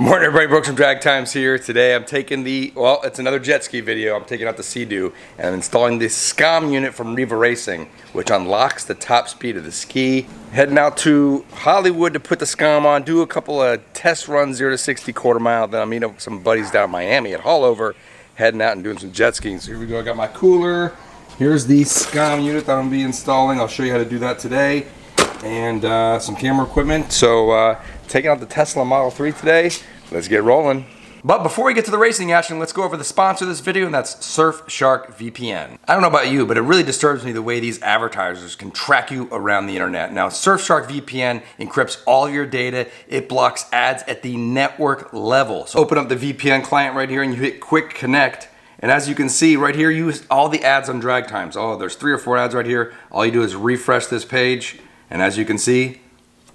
Morning everybody, Brooks from Drag Times here. Today I'm taking it's another jet ski video. I'm taking out the Sea-Doo and I'm installing this SCOM unit from Riva Racing, which unlocks the top speed of the ski. Heading out to Hollywood to put the SCOM on, do a couple of test runs, 0 to 60 quarter mile. Then I'm meeting up with some buddies down in Miami at Haulover, heading out and doing some jet skiing. So here we go, I got my cooler. Here's the SCOM unit that I'm going to be installing. I'll show you how to do that today. And some camera equipment. So taking out the Tesla Model 3 today. Let's get rolling. But before we get to the racing action, let's go over the sponsor of this video, and that's Surfshark VPN. I don't know about you, but it really disturbs me the way these advertisers can track you around the internet. Now, Surfshark VPN encrypts all your data. It blocks ads at the network level. So open up the VPN client right here and you hit Quick Connect. And as you can see right here, use all the ads on Drag Times. Oh, there's 3 or 4 ads right here. All you do is refresh this page. And as you can see,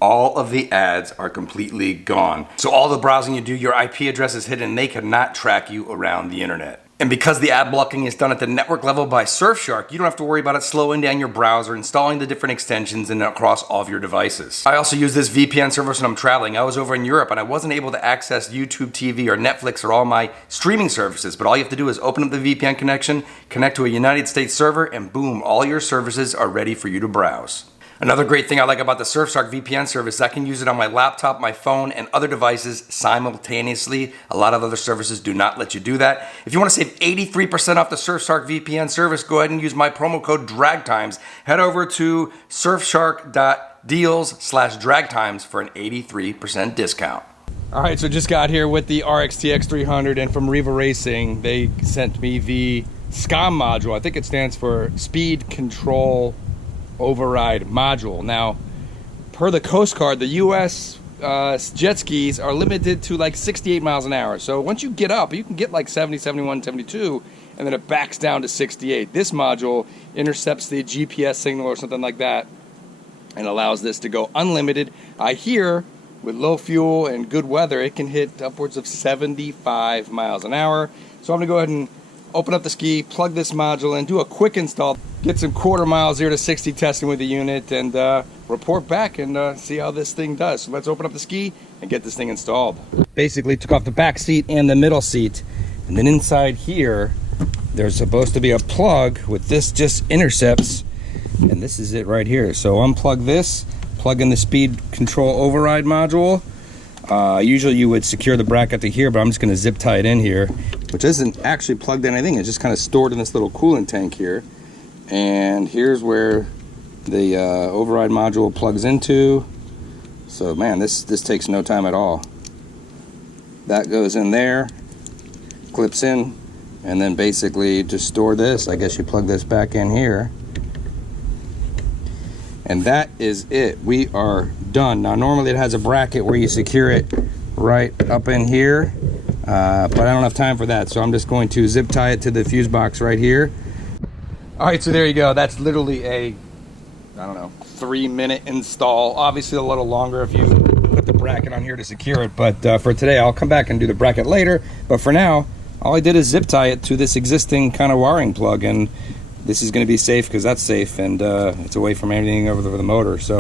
all of the ads are completely gone. So all the browsing you do, your IP address is hidden and they cannot track you around the internet. And because the ad blocking is done at the network level by Surfshark, you don't have to worry about it slowing down your browser, installing the different extensions and across all of your devices. I also use this VPN service when I'm traveling. I was over in Europe and I wasn't able to access YouTube TV or Netflix or all my streaming services, but all you have to do is open up the VPN connection, connect to a United States server, and boom, all your services are ready for you to browse. Another great thing I like about the Surfshark VPN service is I can use it on my laptop, my phone, and other devices simultaneously. A lot of other services do not let you do that. If you want to save 83% off the Surfshark VPN service, go ahead and use my promo code DRAGTIMES. Head over to surfshark.deals/dragtimes for an 83% discount. All right, so just got here with the RXT-X 300, and from Riva Racing, they sent me the SCOM module. I think it stands for Speed Control Override Module. Now, per the Coast Guard, the U.S. Jet skis are limited to like 68 miles an hour. So once you get up, you can get like 70, 71, 72, and then it backs down to 68. This module intercepts the GPS signal or something like that and allows this to go unlimited. I hear with low fuel and good weather, it can hit upwards of 75 miles an hour. So I'm gonna go ahead and open up the ski, plug this module in, do a quick install, get some quarter mile 0 to 60 testing with the unit, and report back and see how this thing does. So let's open up the ski and get this thing installed. Basically took off the back seat and the middle seat, and then inside here there's supposed to be a plug with this just intercepts, and this is it right here. So unplug this, plug in the speed control override module. Usually you would secure the bracket to here, but I'm just going to zip tie it in here, which isn't actually plugged in anything. It's just kind of stored in this little coolant tank here. And here's where the override module plugs into. So man, this takes no time at all. That goes in there, clips in, and then basically to store this, I guess you plug this back in here. And that is it. We are done. Now normally it has a bracket where you secure it right up in here, but I don't have time for that, so I'm just going to zip tie it to the fuse box right here. All right, so there you go. That's literally a, I don't know, 3-minute install. Obviously a little longer if you put the bracket on here to secure it, but for today I'll come back and do the bracket later. But for now, all I did is zip tie it to this existing kind of wiring plug, and this is going to be safe because that's safe, and it's away from anything over the motor. So,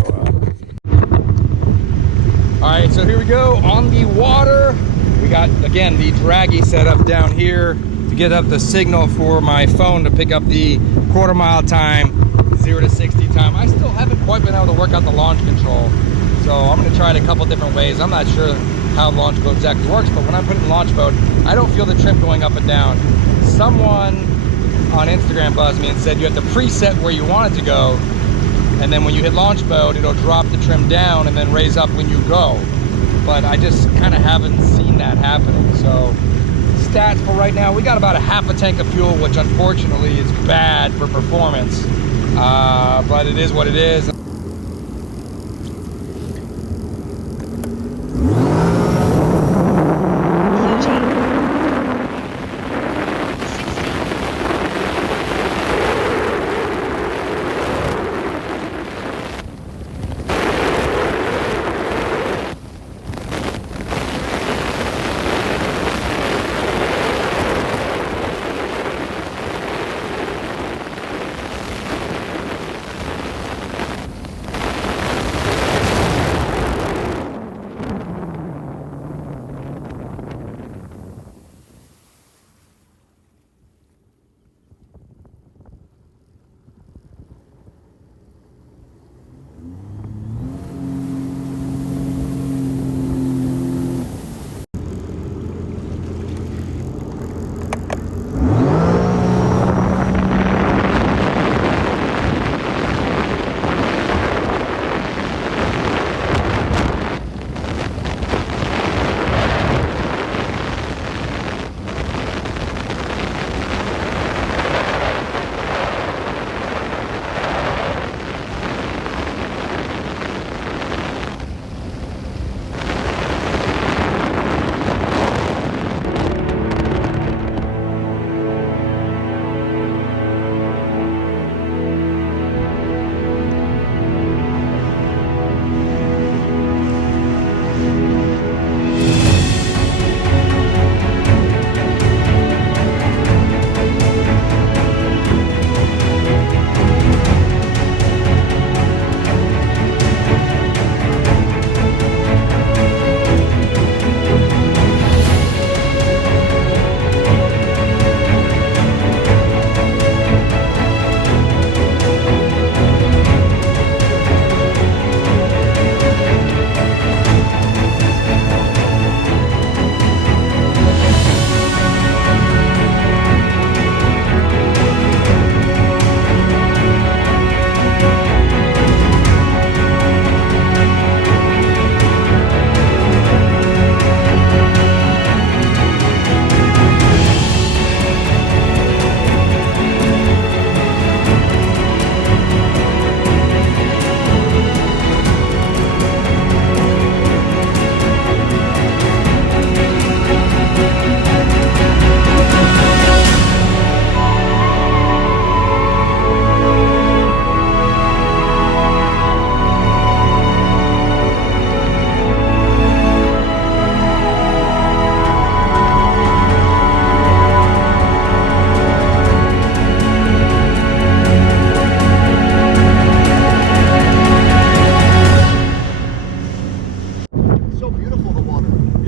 all right, so here we go on the water. We got, again, the draggy set up down here to get up the signal for my phone to pick up the quarter mile time, 0 to 60 time. I still haven't quite been able to work out the launch control, so I'm going to try it a couple different ways. I'm not sure how launch mode exactly works, but when I put it in launch mode, I don't feel the trim going up and down. Someone on Instagram buzzed me and said you have to preset where you want it to go, and then when you hit launch mode it'll drop the trim down and then raise up when you go. But I just kind of haven't seen that happening. So stats for right now, we got about a half a tank of fuel, which unfortunately is bad for performance, but it is what it is.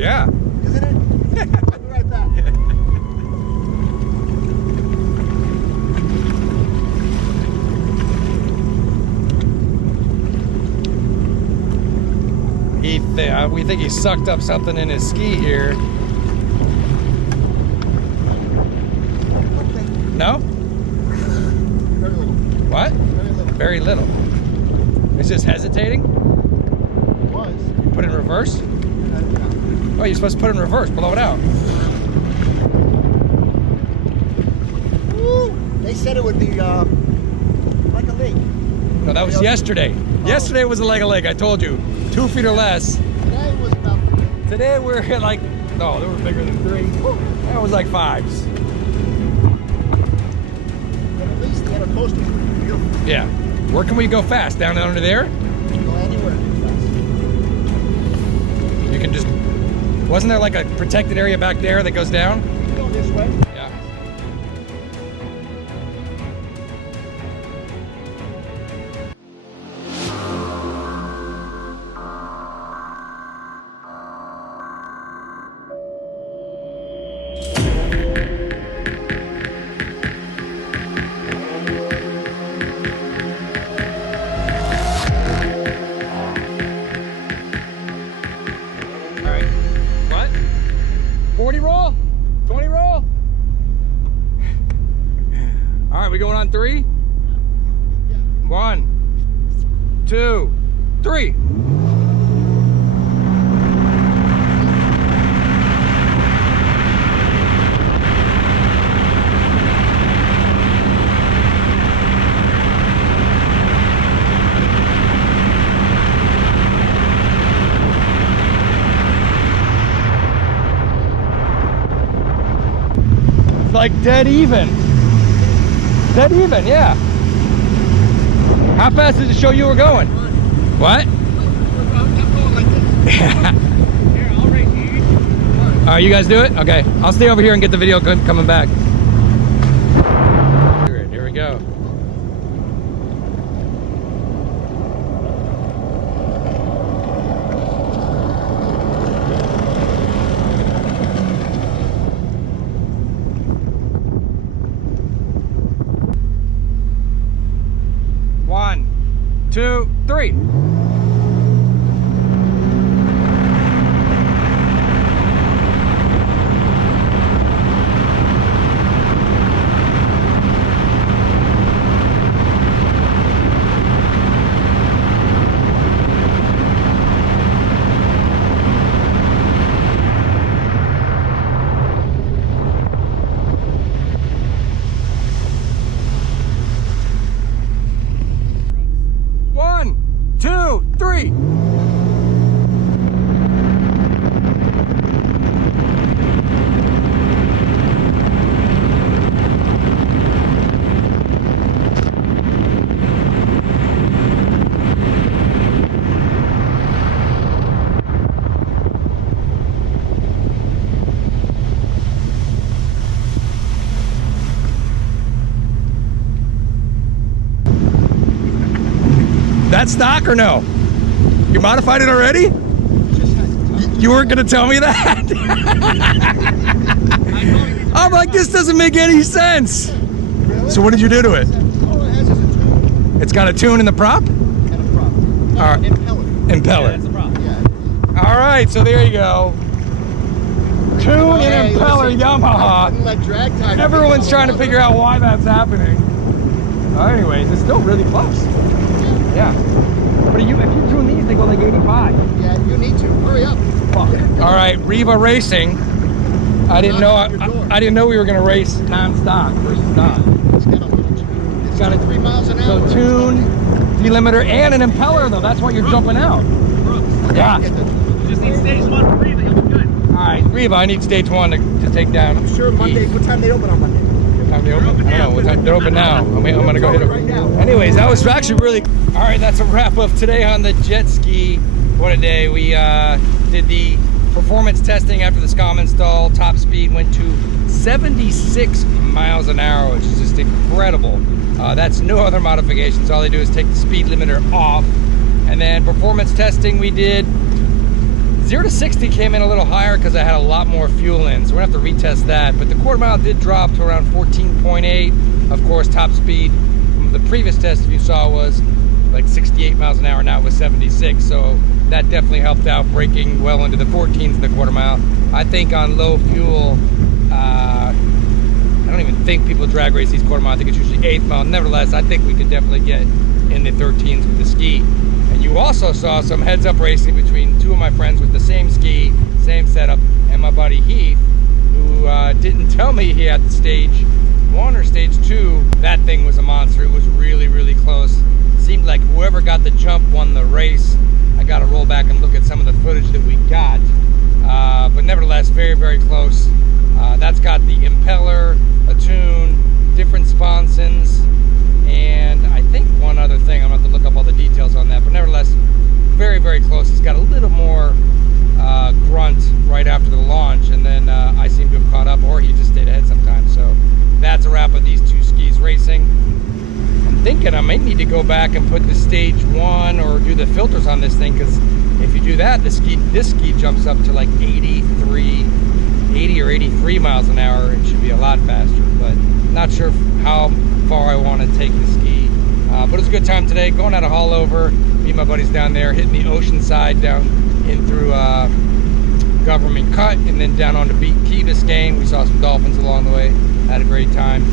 Yeah. Isn't it? I'll be right back. We think he sucked up something in his ski here. No? Very little. What? Very little. Very little. It's just hesitating? It was. Put it in reverse? Oh, you're supposed to put it in reverse. Blow it out. Woo! They said it would be like a lake. No, that was yesterday. Oh. Yesterday was a leg of lake. I told you. 2 feet or less. Today was about 3. Today we're like, no, they were bigger than 3. Woo. That was like 5s. But at least the inner coast was beautiful. Yeah. Where can we go fast? Down under there? Go anywhere fast. You can just, wasn't there like a protected area back there that goes down? Go this way. Yeah. All right. What? 40 roll? 20 roll? All right, we going on 3? 1, 2, 3. It's like dead even. Dead even, yeah. How fast did it show you were going? What? I'm going like this. Here, I'll race you. All right, you guys do it? Okay, I'll stay over here and get the video coming back. Here we go. One, 2, 3. One, 2, 3. That stock or no? You modified it already? You weren't gonna tell me that? I'm like, this doesn't make any sense. Really? So what did you do to it? All it has is a tune. It's got a tune in the prop? And a prop. No, All right. impeller. Impeller. That's the problem. Yeah. All right, so there you go. Tune and impeller Yamaha. Like drag time. Everyone's trying to figure out why that's happening. Anyways, it's still really close. Yeah. But if you tune these, they go like 85. Yeah, you need to. Hurry up. Fuck. All right, Riva Racing. I didn't know. I didn't know we were gonna race non-stock versus stock. It's got a little tune. It's Got got a- 3 miles an hour. So tune, delimiter, and an impeller though. That's why you're jumping out. Yeah. You just need stage 1 for Riva, you'll be good. All right, Riva. I need stage 1 to take down. I'm sure Monday. What time they open on Monday? What time they open? I don't know. What time they're open now? I'm gonna go hit Right now. it. Anyways, that was actually really. All right, that's a wrap up today on the jet ski. What a day. We did the performance testing after the SCOM install. Top speed went to 76 miles an hour, which is just incredible. That's no other modifications. All they do is take the speed limiter off. And then performance testing we did 0 to 60 came in a little higher because I had a lot more fuel in, so we're gonna have to retest that. But the quarter mile did drop to around 14.8. Of course, top speed from the previous test, if you saw, was like 68 miles an hour. Now it was 76, so that definitely helped out, breaking well into the 14s in the quarter mile. I think on low fuel, I don't even think people drag race these quarter mile. I think it's usually 8th mile. Nevertheless, I think we could definitely get in the 13s with the ski. And you also saw some heads-up racing between two of my friends with the same ski, same setup, and my buddy Heath, who didn't tell me he had the stage 1 or stage 2. That thing was a monster. It was really, really close. Seemed like whoever got the jump won the race. I got to roll back and look at some of the footage that we got. But nevertheless, very, very close. That's got the impeller, a tune, different sponsons, and I think one other thing. I'm going to have to look up all the details on that, but nevertheless, very, very close. It's got a little more grunt right after the launch, and then I seem to have caught up, or he just stayed ahead sometimes. So that's a wrap of these two skis racing. I'm thinking I might need to go back and put the stage 1 or do the filters on this thing, because if you do that, this ski jumps up to like 80 or 83 miles an hour. It should be a lot faster, but not sure how far I want to take the ski. But it was a good time today, going at a haul over. Me and my buddies down there, hitting the ocean side down in through Government Cut, and then down onto Key Biscayne. We saw some dolphins along the way, had a great time.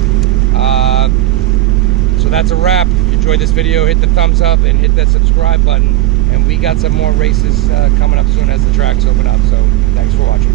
So that's a wrap. If you enjoyed this video, hit the thumbs up and hit that subscribe button. And we got some more races coming up soon as the tracks open up. So thanks for watching.